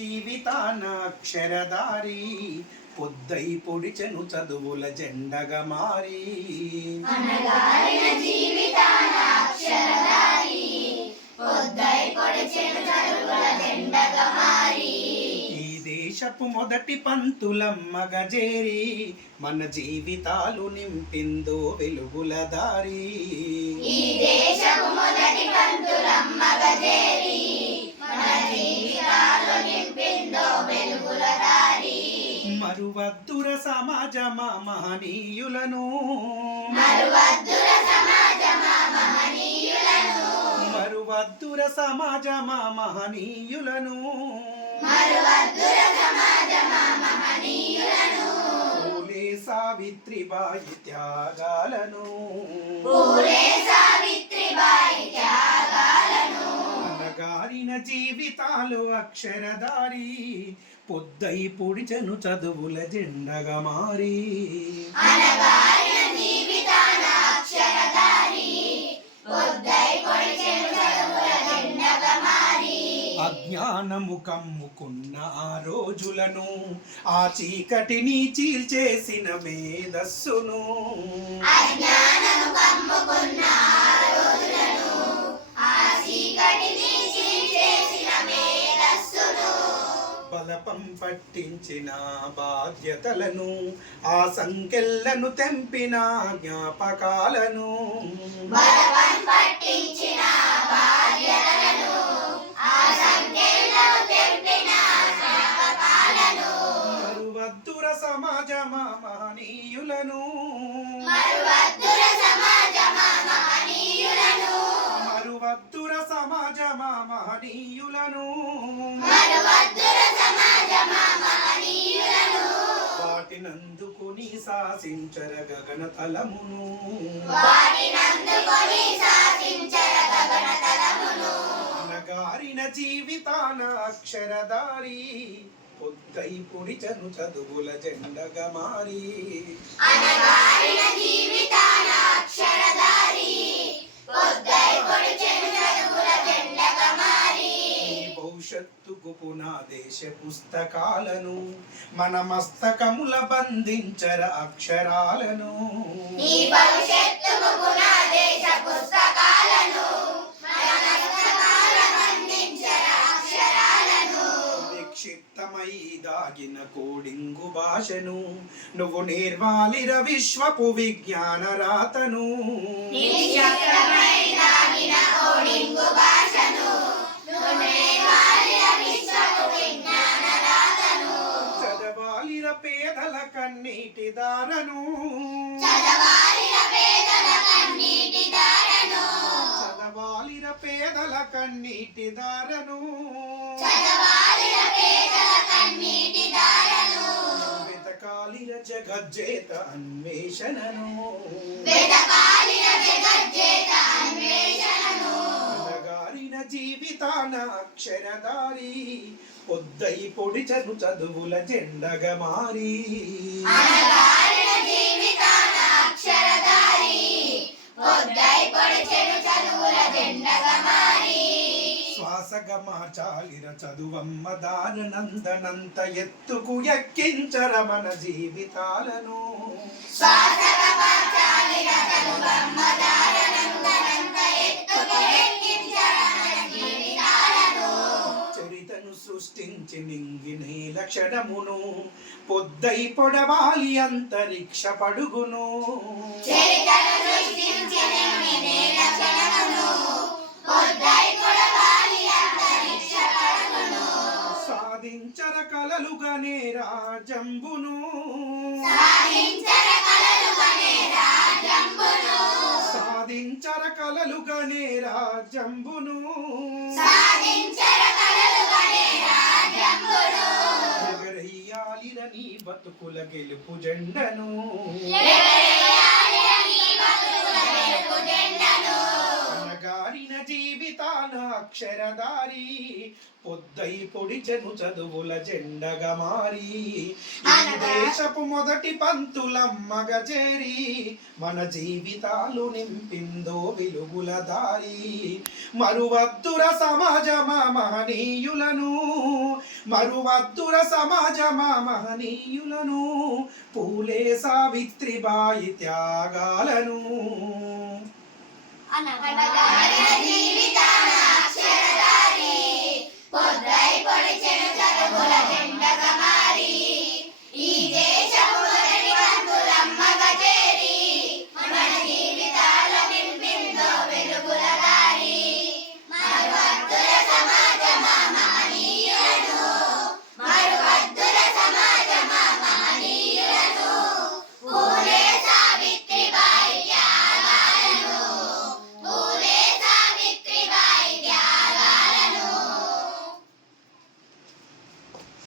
జీవితాన అక్షరదారి పొద్దై పొడిచెను చదువుల జెండగా మారి అనగారిన జీవితాన అక్షరదారి పొద్దై పొడిచెను చదువుల జెండగా మారి ఈ దేశపు మొదటి పంతులమ్మగా చేరి మన జీవితాలు నింపిందో వెలుగుల దారి ఈ దేశపు మొదటి పంతులమ్మగా చేరి మన జీవితాలు నింపిందో వెలుగుల దారి మరువద్దుర సమాజమా మహనీయులను మరువద్దుర సమాజమా మహనీయులను మరువద్దుర సమాజమా మహనీయులను మరువద్దుర సమాజమా మహనీయులను పూలే సావిత్రిబాయి త్యాగాలను పూలే సావిత్రిబాయి త్యాగాలను అనగారిన జీవితాలు అక్షరదారి పొద్దై పొడిచెను చదువుల జెండగా మారి అనగారిన జీవితాన అక్షరదారి పొద్దై పొడిచెను చదువుల జెండగా మారి అజ్ఞానము కమ్ముకున్న ఆ రోజులను ఆ చీకటిని చీల్చేసిన మేధస్సును అజ్ఞానము కమ్ముకున్న ఆ రోజులను ఆ చీకటిని చీల్చేసిన మేధస్సును బలపం పట్టించిన బాధ్యతలను ఆ సంకెళ్లను తెంపిన జ్ఞాపకాలను బలపం పట్టించిన బాధ్యతలను ఆ సంఖ్యలను తెంపిన జ్ఞాపకాలను మరువద్దుర సమాజమా మహనీయులను మరువద్దుర సమాజమా మహనీయులను మరువద్దుర సమాజమా మహనీయులను మరువద్దుర సమాజమా మహనీయులను వాటినందుకుని శాసించర గగన తలమును వాటినందుకొని శాసించర గగనతలమును అనగారిన జీవితాన అక్షరదారి పొద్దై పొడిచెను చదువుల జెండగా మారి అనగారిన జీవితాన అక్షరదారి పొద్దై పొడిచెను చదువుల జెండగా మారి ఈ భవిష్యత్తుకు పునాదేశ పుస్తకాలను మన మస్తకముల బంధించర అక్షరాలను ఈ భవిష్యత్తుకు పునాదేశ పుస్తకాలను మన మస్తకాలను అందించర అక్షరాలను నిక్షిప్తమై దాగిన కోడింగు భాషను నువ్వు నేర్వాలిర విశ్వపు విజ్ఞాన రాతను నిశ్శబ్దమై దాగిన కోడింగు భాషను నువ్వు నేర్వాలిన విశ్వపు విజ్ఞాన రాతను చదవాలిర పేదల కన్నీటి దారను చదవాలిన పేదల కన్నీటి దారను చదవాలిర పేదల కన్నీటి దారను చదవాలిన పేదల కన్నీటి దారను వెతకాలిర జగజ్జేత అన్వేషణను వెతకాలిన జగజ్జేత అన్వేషణను అనగారిన జీవితాన అక్షరదారి పొద్దై పొడిచెను చదువుల జెండగా మారి అనగారిన జీవితాన అక్షరదారి పొద్దై పొడిచెను చదువుల జెండగా మారి శ్వాసగా మార్చాలిర చదువమ్మ దాననందనంత ఎత్తుకు ఎక్కించర మన జీవితాలను శ్వాసగా మార్చాలిన చదువమ్మ దారనందనంత ఎత్తుకు ఎక్కించర మన జీవితాలను చరితను సృష్టించి నింగిని లక్షణమును పొద్దై పొడవాలి అంతరిక్ష పడుగును చరితను సృష్టించిన నేల క్షణమును పొద్దై పొడవాలి అంతరిక్ష పడుగును సాధించర కలలుగానే రాజంబును సాధించర కలలుగనే రాజ్యంబును సాధించర కలలుగానే రాజంబును సాధించర కలలుగనే రాజ్యంబును ఎగరయ్యాలిర నీ బతుకుల గెలుపు జెండను ఎగరేయాలిర నీ బతుకుల వెలుగు జెండను అనగారిన జీవితాన అక్షరధారి పొద్దై పొడిచెను చదువుల జెండగా మారి ఈ దేశపు మొదటి పంతులమ్మగ చేరి మన జీవితాలు నింపిందో వెలుగుల దారి మరువద్దుర సమాజమా మహనీయులను మరువద్దుర సమాజమా మహనీయులను పూలే సావిత్రిబాయి త్యాగాలను అనగా జీవిత